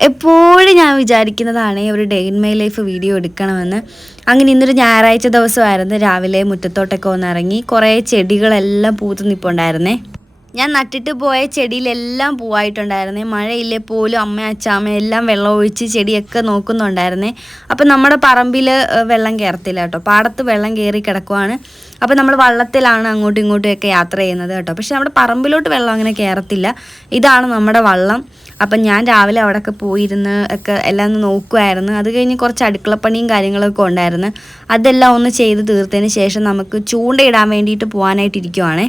എപ്പോഴും ഞാൻ വിചാരിക്കുന്നതാണ് ഒരു day in my life video എടുക്കണമെന്ന്. അങ്ങനെ ഇന്നൊരു ഞായറാഴ്ച ദിവസമായിരുന്നു. രാവിലെ മുറ്റത്തോട്ടൊക്കെ ഒന്നിറങ്ങി കുറേ ചെടികളെല്ലാം പൂത്ത് നിൽപ്പുണ്ടായിരുന്നേ ഞാൻ നട്ടിട്ട് പോയ ചെടിയിലെല്ലാം പൂവായിട്ടുണ്ടായിരുന്നേ. മഴയില്ലേ പോലും അമ്മ അച്ചാമ്മ എല്ലാം വെള്ളം ഒഴിച്ച് ചെടിയൊക്കെ നോക്കുന്നുണ്ടായിരുന്നേ. അപ്പം നമ്മുടെ പറമ്പിൽ വെള്ളം കയറത്തില്ല കേട്ടോ. പാടത്ത് വെള്ളം കയറി കിടക്കുവാണ്. അപ്പം നമ്മൾ വള്ളത്തിലാണ് അങ്ങോട്ടും ഇങ്ങോട്ടും ഒക്കെ യാത്ര ചെയ്യുന്നത് കേട്ടോ. പക്ഷെ നമ്മുടെ പറമ്പിലോട്ട് വെള്ളം അങ്ങനെ കയറത്തില്ല ഇതാണ് നമ്മുടെ വള്ളം. അപ്പം ഞാൻ രാവിലെ അവിടെയൊക്കെ പോയിരുന്ന് ഒക്കെ എല്ലാം ഒന്ന് നോക്കുമായിരുന്നു അത് കഴിഞ്ഞ് കുറച്ച് അടുക്കളപ്പണിയും കാര്യങ്ങളൊക്കെ ഉണ്ടായിരുന്നു. അതെല്ലാം ഒന്ന് ചെയ്ത് തീർത്തതിന് ശേഷം നമുക്ക് ചൂണ്ടയിടാൻ വേണ്ടിയിട്ട് പോകാനായിട്ട് ഇരിക്കുവാണേ.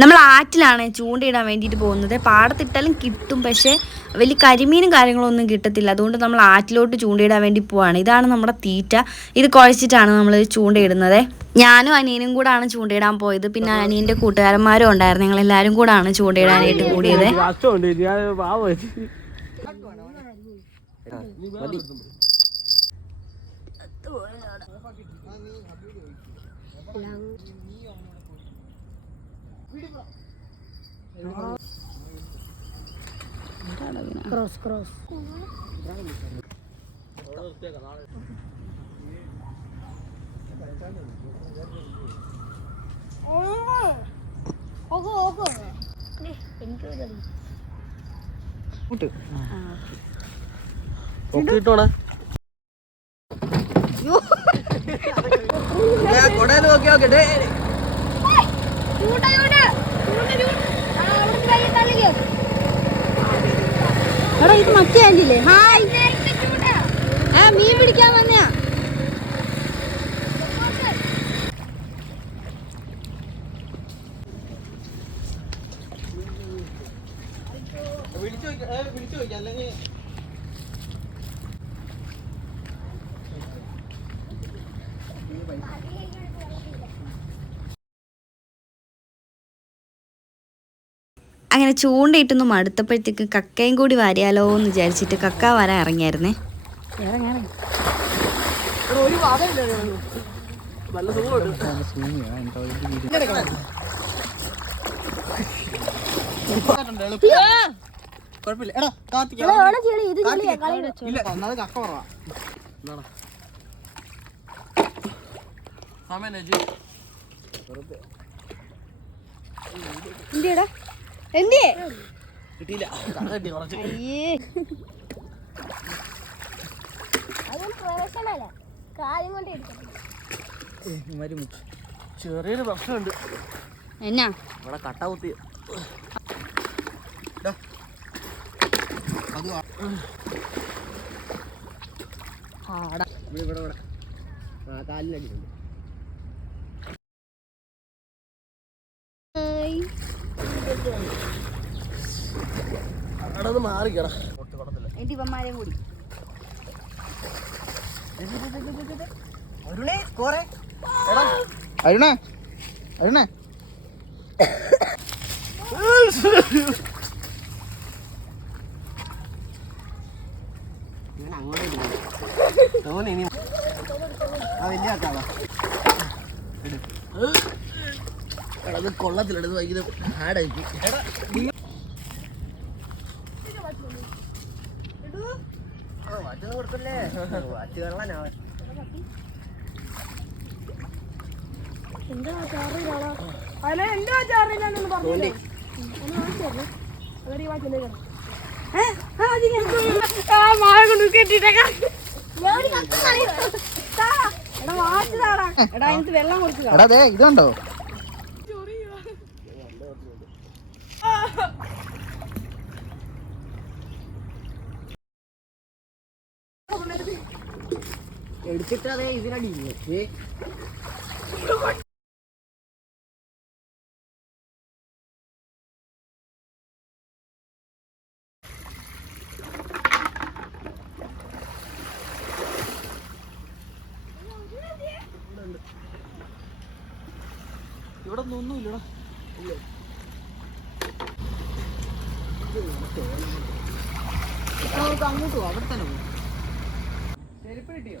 നമ്മൾ ആറ്റിലാണ് ചൂണ്ടയിടാൻ വേണ്ടിയിട്ട് പോകുന്നത്. പാടത്തിട്ടാലും കിട്ടും. പക്ഷേ വലിയ കരിമീനും കാര്യങ്ങളും ഒന്നും കിട്ടത്തില്ല. അതുകൊണ്ട് നമ്മൾ ആറ്റിലോട്ട് ചൂണ്ടയിടാൻ വേണ്ടി പോവാണ്. ഇതാണ് നമ്മുടെ തീറ്റ. ഇത് കുഴച്ചിട്ടാണ് നമ്മൾ ചൂണ്ടയിടുന്നത്. ഞാനും അനിയനും കൂടാണ് ചൂണ്ടയിടാൻ പോയത്. പിന്നെ അനിയന്റെ കൂട്ടുകാരന്മാരും ഉണ്ടായിരുന്നു. ഞങ്ങൾ എല്ലാവരും കൂടാണ് ചൂണ്ടയിടാനായിട്ട് കൂടിയത്. Thank പാവ ക്രോസ് ക്രോസ് ഇട്ടോടാ കൊടയിൽ നോക്കി നോക്കട്ടെ എടാ ഇത് മറ്റേ ആന്റില്ലേ ഹായ്. ആ മീൻ പിടിക്കാൻ വന്നയാ അങ്ങനെ ചൂണ്ടയിട്ടൊന്ന് മടുത്തപ്പോഴത്തേക്ക് കക്കയും കൂടി വരയാലോ എന്ന് വിചാരിച്ചിട്ട് കക്ക വരാൻ ഇറങ്ങിയായിരുന്നേ. നല്ല സുഖമുണ്ട് കുഴപ്പമില്ല. എടാ കാർത്തിക ഇല്ല ഒന്നാമത് കക്ക കുറവാ. എന്നാടാ സമയം നജി കിട്ടിയില്ല. കിട്ടി കുറച്ച്. അയ്യേ. അതൊന്നും പ്രൊഫഷണല കാര്യം കൊണ്ട് ചെറിയൊരു പ്രശ്നമുണ്ട്. എന്നാ? ഇവിടെ കട്ട കുത്തി. ഇവിടെ ഇവിടെ ഇവിടെ. അവിടെ ഒന്ന് എന്റെ ഇവന്മാരെയും കൂടി. അരുണേ അരുണേ അരുണേ. ഞാൻ അങ്ങോട്ട് തോന്നി ഇനി ആ വലിയ ആക്കാളാ അത് കൊള്ളത്തിലെടുത്ത് ഭയങ്കര ഹാഡാക്കി എന്താ അല്ല എന്താ പറഞ്ഞു വെള്ളം കൊടുക്കുക എടാ ദേ ഇതുണ്ടോ ഇതിനടിയില്ലേ ഏ ഇവിടെ ഒന്നും ഇല്ലടാ നമുക്ക് അങ്ങോട്ട് പോവാം. അവിടെ തന്നെ പോവാം. ചെരുപ്പ് കിട്ടിയോ?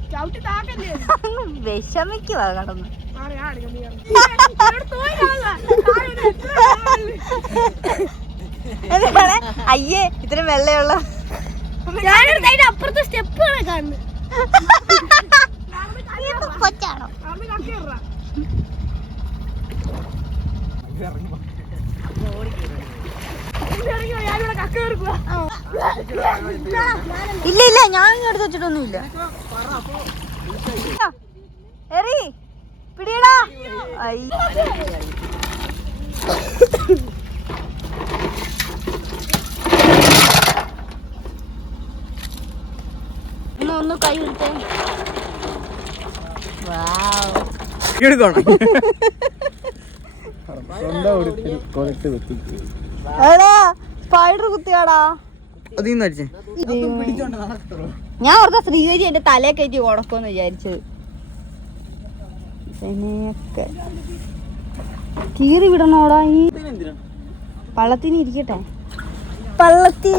എത്ര കടന്ന് എന്താണ് അയ്യേ ഇത്ര വെള്ളയുള്ള അപ്പുറത്തെ സ്റ്റെപ്പ് കാണുന്നു കൊച്ചാണോ ഇല്ല ഇല്ല ഞാൻ ഇങ്ങോട്ട് എടുത്ത് വെച്ചിട്ടൊന്നും ഇല്ല എറി. പിടിയടാ. ഒന്ന് കൈ സ്പൈഡർ കുത്തിയാടാ. അതിന്ന് അടിച്ചേ. ഞാൻ ഓർത്ത ശ്രീഹരി എന്റെ തലയെ കയറ്റി ഉടക്കുമെന്ന് വിചാരിച്ചത്. ഇതിനെയൊക്കെ കീറി വിടണോടാ ഈ പള്ളത്തിന് ഇരിക്കട്ടെ. പള്ളത്തി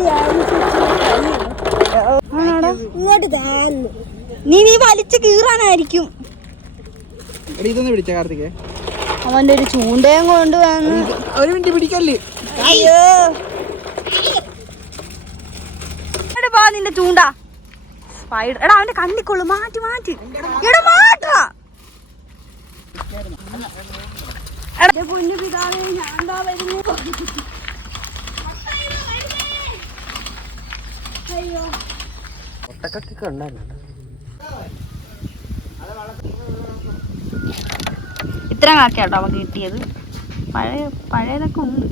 നീ നീ വലിച്ചു കീറാനായിരിക്കും. അവന്റെ ഒരു ചൂണ്ടയും കൊണ്ട് വന്ന്. ഒരു മിനിറ്റ് പിടിക്കല്ലേ? അയ്യോ. എടാ വാ നിന്റെ ചൂണ്ട. സ്പൈഡർ എടാ അവന്റെ കണ്ണിക്കൊള്ളു മാറ്റി മാറ്റി. എടാ മാറ്റാ. പൊന്നു പിതാവേ ഞാൻ ഒട്ടക്കൊക്കെ ഉണ്ടായിരുന്നു ഇത്ര കാക്കയാട്ടോ കിട്ടിയത്. പഴയ പഴയതൊക്കെ ഉണ്ട്.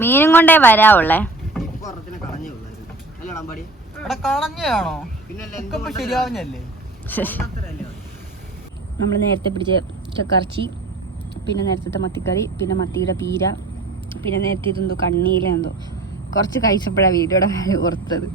മീനും കൊണ്ടേ വരാവുള്ളേ. നമ്മൾ നേരത്തെ പിടിച്ച ചക്കറച്ചി പിന്നെ നേരത്തെ മത്തിക്കറി പിന്നെ മത്തിയുടെ പീര പിന്നെ നേരത്തെ ഇതെന്തോ കണ്ണീലെന്തോ. കുറച്ച് കഴിച്ചപ്പോഴാണ് വീഡിയോയുടെ ഓർത്തത്